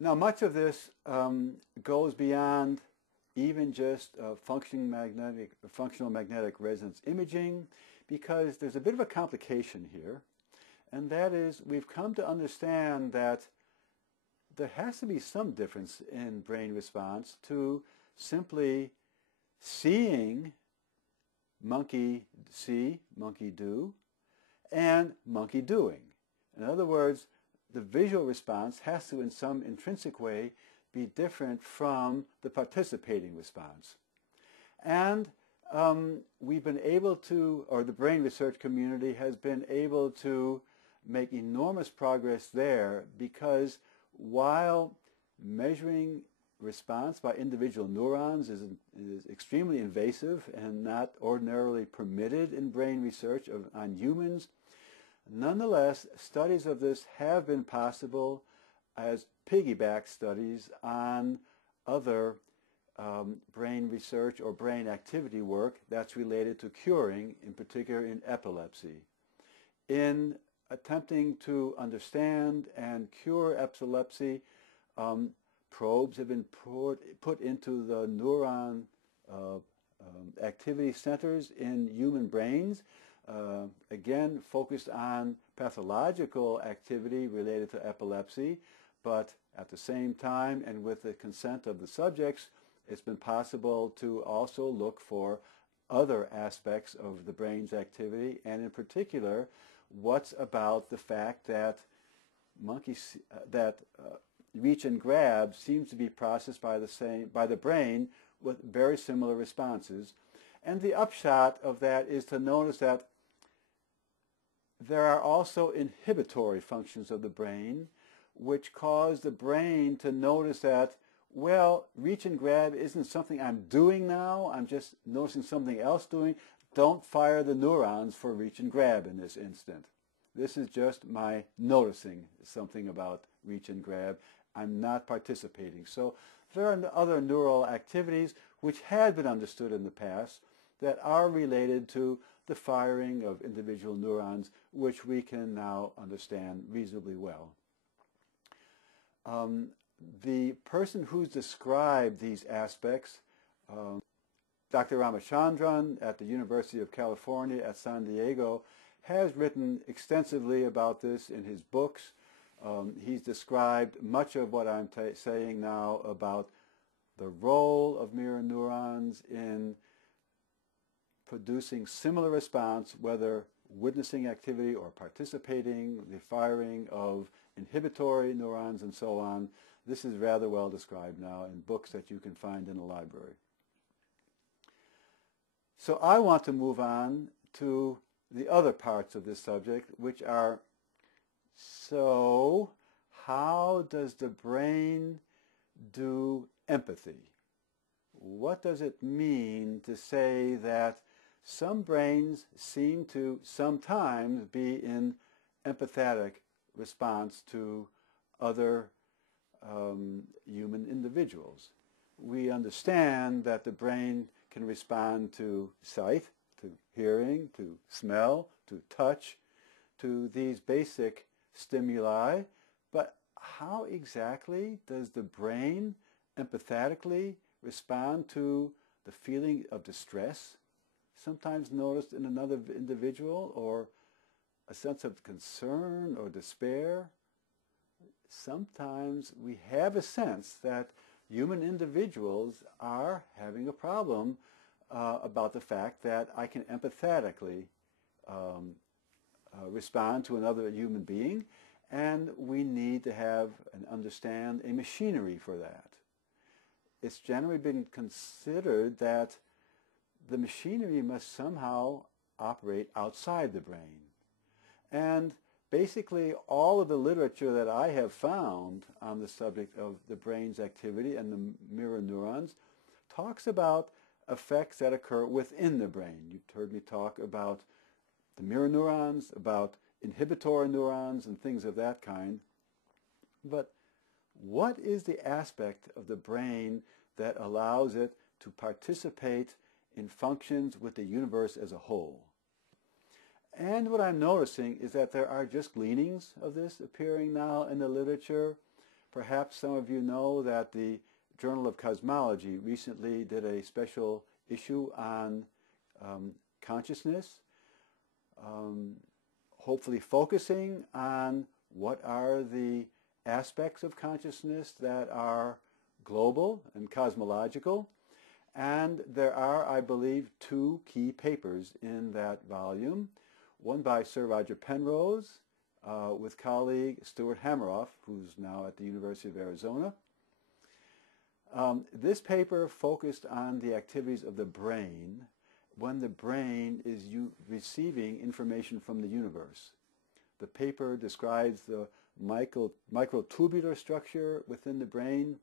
Now, much of this goes beyond even just functional magnetic resonance imaging, because there's a bit of a complication here, and that is we've come to understand that there has to be some difference in brain response to simply seeing monkey see, monkey do, and monkey doing. In other words, the visual response has to, in some intrinsic way, be different from the participating response. And we've been able to, or the brain research community has been able to make enormous progress there, because while measuring response by individual neurons is extremely invasive and not ordinarily permitted in brain research on humans, nonetheless, studies of this have been possible as piggyback studies on other brain research or brain activity work that's related to curing, in particular in epilepsy. In attempting to understand and cure epilepsy, probes have been put into the neuron activity centers in human brains, again focused on pathological activity related to epilepsy, but at the same time and with the consent of the subjects, it's been possible to also look for other aspects of the brain's activity, and in particular, what's about the fact that reach and grab seems to be processed by the brain with very similar responses. And the upshot of that is to notice that there are also inhibitory functions of the brain which cause the brain to notice that, well, reach and grab isn't something I'm doing now, I'm just noticing something else doing. Don't fire the neurons for reach and grab in this instant. This is just my noticing something about reach and grab. I'm not participating. So there are other neural activities which had been understood in the past that are related to the firing of individual neurons, which we can now understand reasonably well. The person who's described these aspects, Dr. Ramachandran at the University of California at San Diego, has written extensively about this in his books. He's described much of what I'm saying now about the role of mirror neurons in producing similar response, whether witnessing activity or participating, the firing of inhibitory neurons and so on. This is rather well described now in books that you can find in the library. So I want to move on to the other parts of this subject, which are, so how does the brain do empathy? What does it mean to say that some brains seem to sometimes be in empathetic response to other human individuals? We understand that the brain can respond to sight, to hearing, to smell, to touch, to these basic stimuli, but how exactly does the brain empathetically respond to the feeling of distress, sometimes noticed in another individual, or a sense of concern or despair? Sometimes we have a sense that human individuals are having a problem about the fact that I can empathetically respond to another human being, and we need to have and understand a machinery for that. It's generally been considered that the machinery must somehow operate outside the brain. And basically all of the literature that I have found on the subject of the brain's activity and the mirror neurons talks about effects that occur within the brain. You've heard me talk about the mirror neurons, about inhibitory neurons and things of that kind. But what is the aspect of the brain that allows it to participate in functions with the universe as a whole? And what I'm noticing is that there are just gleanings of this appearing now in the literature, Perhaps some of you know that the Journal of Cosmology recently did a special issue on consciousness, hopefully focusing on what are the aspects of consciousness that are global and cosmological. And there are, I believe, 2 key papers in that volume. One by Sir Roger Penrose with colleague Stuart Hameroff, who's now at the University of Arizona. This paper focused on the activities of the brain when the brain is receiving information from the universe. The paper describes the microtubular structure within the brain,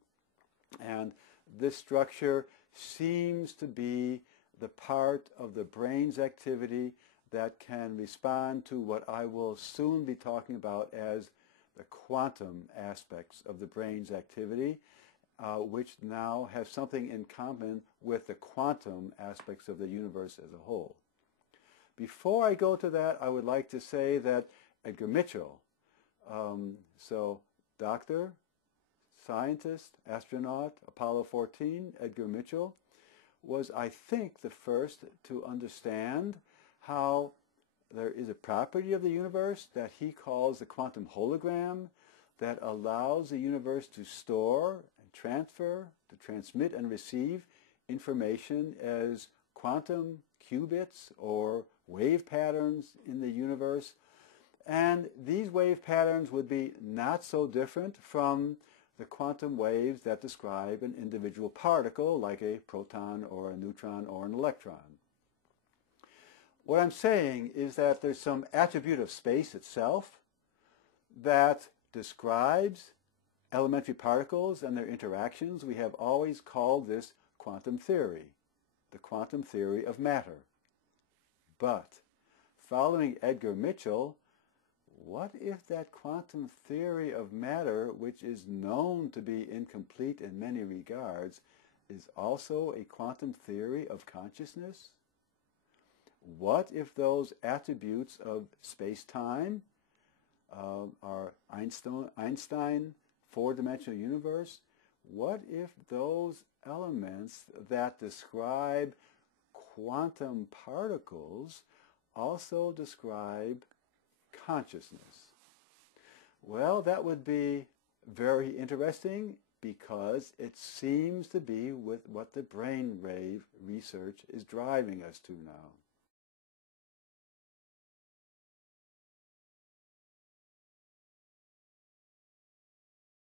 and this structure seems to be the part of the brain's activity that can respond to what I will soon be talking about as the quantum aspects of the brain's activity, which now have something in common with the quantum aspects of the universe as a whole. Before I go to that, I would like to say that Edgar Mitchell, so doctor, scientist, astronaut, Apollo 14, Edgar Mitchell, was, I think, the first to understand how there is a property of the universe that he calls the quantum hologram that allows the universe to store and transfer, to transmit and receive information as quantum qubits or wave patterns in the universe. And these wave patterns would be not so different from the quantum waves that describe an individual particle like a proton or a neutron or an electron. What I'm saying is that there's some attribute of space itself that describes elementary particles and their interactions. We have always called this quantum theory, the quantum theory of matter. But following Edgar Mitchell, what if that quantum theory of matter, which is known to be incomplete in many regards, is also a quantum theory of consciousness? What if those attributes of space-time, our Einstein four-dimensional universe, what if those elements that describe quantum particles also describe consciousness? Well, that would be very interesting because it seems to be with what the brainwave research is driving us to now.